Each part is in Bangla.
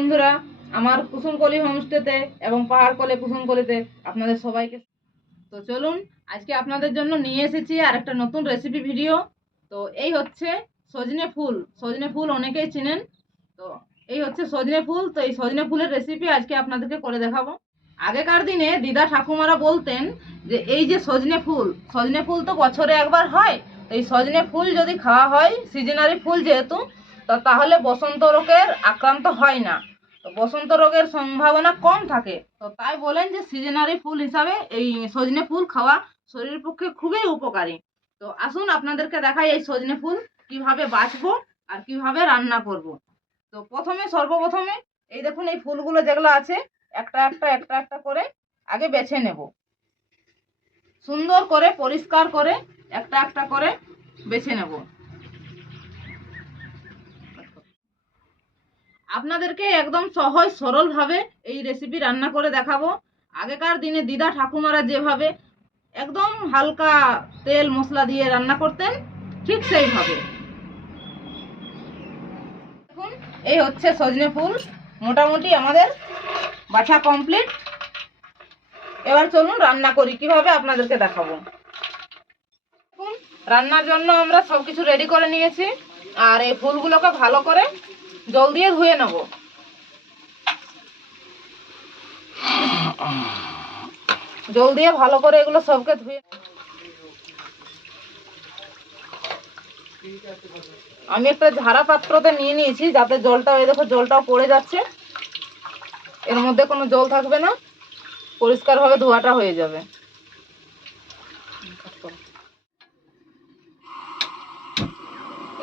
বন্ধুরা, আমার কুসুমকলি হোমস্টেতে এবং পাহাড়কলে কুসুমকলিতে আপনাদের সবাইকে তো চলুন, আজকে আপনাদের জন্য নিয়ে এসেছি আর একটা নতুন রেসিপি ভিডিও তো এই হচ্ছে সজনে ফুল। সজনে ফুল অনেকেই চিনেন। তো এই হচ্ছে সজনে ফুল। তো এই সজনে ফুলের রেসিপি আজকে আপনাদেরকে করে দেখাবো। আগেকার দিনে দিদা ঠাকুমারা বলতেন যে, এই যে সজনে ফুল সজনে ফুল তো বছরে একবার হয়। এই সজনে ফুল যদি খাওয়া হয়, সিজনারি ফুল যেহেতু তাহলে বসন্ত রোগের আক্রান্ত হয় না। বসন্ত রোগের সম্ভাবনা কম থাকে। তো তাই বলেন যে সিজনারি ফুল হিসাবে এই সজনে ফুল খাওয়া শরীরের পক্ষে খুবই উপকারী। তো আসুন আপনাদেরকে দেখাই এই সজনে ফুল, কীভাবে বাঁচবো আর কীভাবে রান্না করব। তো প্রথমে, সর্বপ্রথমে এই দেখুন এই ফুলগুলো যেগুলো আছে, একটা একটা একটা একটা করে আগে বেছে নেব। সুন্দর করে, পরিষ্কার করে একটা একটা করে বেছে নেব। আপনাদেরকে একদম সহজ, সরলভাবে এই রেসিপি রান্না করে দেখাবো। আগেকার দিনে দিদা ঠাকুমারা যেভাবে একদম হালকা তেল মশলা দিয়ে রান্না করতেন, ঠিক সেইভাবে। দেখুন, এই হচ্ছে সজনে ফুল। মোটামুটি আমাদের বাছা কমপ্লিট এবার চলুন রান্না করি, কীভাবে আপনাদেরকে দেখাবো। রান্নার জন্য আমরা সবকিছু রেডি করে নিয়েছি। আর এই ফুলগুলোকে ভালো করে জল দিয়ে ধুয়ে নেব। জল দিয়ে ভালো করে এগুলো সবকে ধুয়ে আমি একটা ঝাড়া পাত্রতে নিয়ে নিয়েছি, যাতে জলটা, এই দেখো জলটাও পড়ে যাচ্ছে। এর মধ্যে কোনো জল থাকবে না, পরিষ্কারভাবে ধোয়াটা হয়ে যাবে।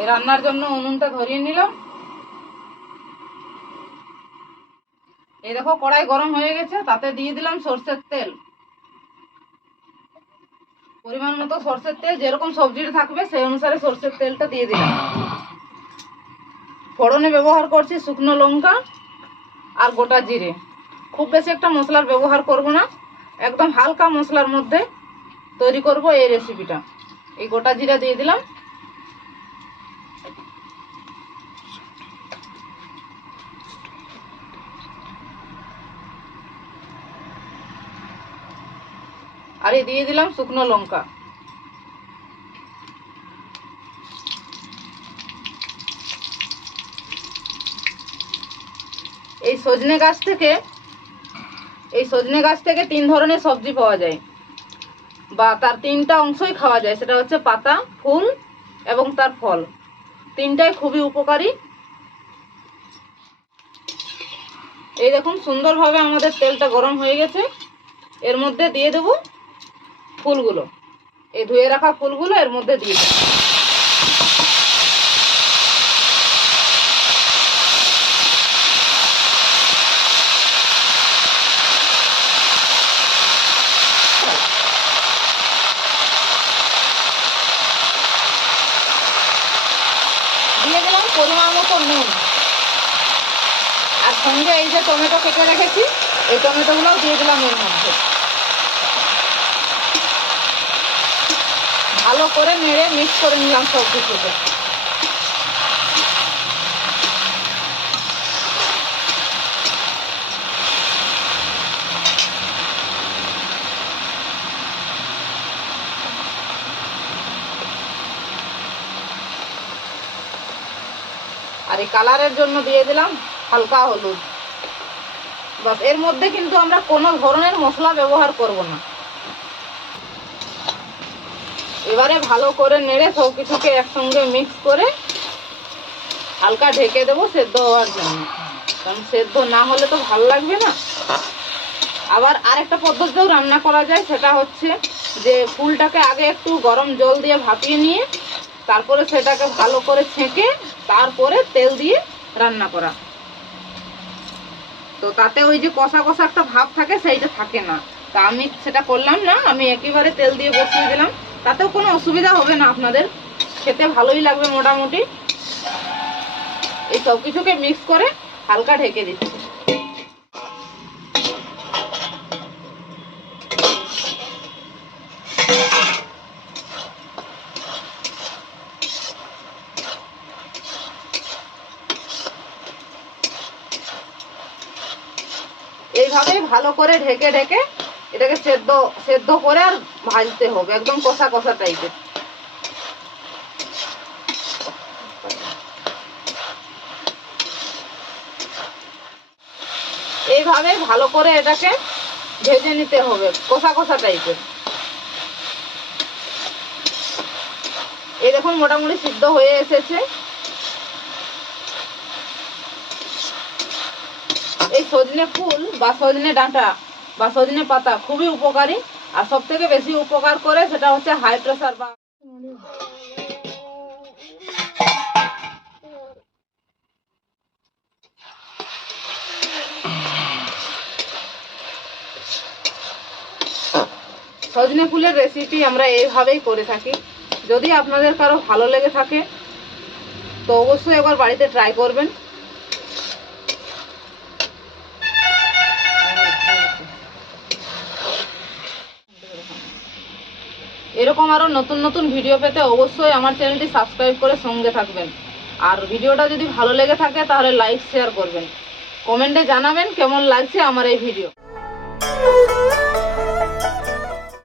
রান্নার জন্য উনুনটা ধরিয়ে নিলাম। এই দেখো কড়াই গরম হয়ে গেছে, তাতে দিয়ে দিলাম সর্ষের তেল। পরিমাণ মতো সর্ষের তেল, যেরকম সবজির থাকবে সেই অনুসারে সর্ষের তেলটা দিয়ে দিলাম। ফোড়নে ব্যবহার করছি শুকনো লঙ্কা আর গোটা জিরে। খুব বেশি একটা মশলার ব্যবহার করব না, একদম হালকা মশলার মধ্যে তৈরি করব এই রেসিপিটা এই গোটা জিরা দিয়ে দিলাম। আর এই দিয়ে দিলাম শুকনো লঙ্কা। এই সজনে গাছ থেকে, এই সজনে গাছ থেকে তিন ধরনের সবজি পাওয়া যায়। বা তার তিনটা অংশই খাওয়া যায়, সেটা হচ্ছে পাতা, ফুল এবং তার ফল। তিনটাই খুবই উপকারী। এই দেখুন, সুন্দরভাবে আমাদের তেলটা গরম হয়ে গেছে। এর মধ্যে দিয়ে দেবো ফুলগুলো। এই ধুয়ে রাখা ফুলগুলো এর মধ্যে দিয়ে দেবো। দিলাম আর সঙ্গে এই যে টমেটো কেটে রেখেছি, এই টমেটো টমেটোগুলোও দিয়ে দিলাম এর মধ্যে। ভালো করে নেড়ে মিক্স করে নিলাম সব কিছুকে আর এই কালারের জন্য দিয়ে দিলাম হালকা হলুদ। বাস, এর মধ্যে কিন্তু আমরা কোনো ধরনের মশলা ব্যবহার করব না। এবারে ভালো করে নেড়ে সব কিছুকে একসঙ্গে মিক্স করে হালকা ঢেকে দেবো সেদ্ধ হওয়ার জন্য। কারণ সেদ্ধ না হলে তো ভালো লাগবে না। আবার আরেকটা পদ্ধতিতেও রান্না করা যায়, সেটা হচ্ছে যে ফুলটাকে আগে একটু গরম জল দিয়ে ভাপিয়ে নিয়ে তারপরে সেটাকে ভালো করে ছেঁকে তারপরে তেল দিয়ে রান্না করা। তো তাতে ওই যে কষা কষা একটা ভাব থাকে, সেইটা থাকে না। তা আমি সেটা করলাম না, আমি একেবারে তেল দিয়ে বসিয়ে দিলাম। তাতেও কোনো অসুবিধা হবে না আপনাদের। খেতে ভালোই লাগবে মোটামুটি। এই সব কিছুকে মিক্স করে হালকা ঢেকে দিচ্ছি। ভালো করে ঢেকে ঢেকে এটাকে সেদ্ধ সেদ্ধ করে আর ভাজতে হবে, একদম কষা কষা টাইপের এইভাবে ভালো করে এটাকে ভেজে নিতে হবে, কষা কষা টাইপের এই দেখুন, মোটামুটি সিদ্ধ হয়ে এসেছে। এই সজনে ফুল বা সজনে ডাঁটা বা সজনে পাতা খুবই উপকারী, আর সব থেকে বেশি উপকার করে সেটা হচ্ছে হাই প্রেসার বা সজনে ফুলের রেসিপি আমরা এইভাবেই করে থাকি। যদি আপনাদের কারও ভালো লেগে থাকে, তো অবশ্যই একবার বাড়িতে ট্রাই করবেন। এরকম আরও নতুন নতুন ভিডিও পেতে অবশ্যই আমার চ্যানেলটি সাবস্ক্রাইব করে সঙ্গে থাকবেন। আর ভিডিওটা যদি ভালো লেগে থাকে তাহলে লাইক শেয়ার করবেন। কমেন্টে জানাবেন কেমন লাগছে আমার এই ভিডিও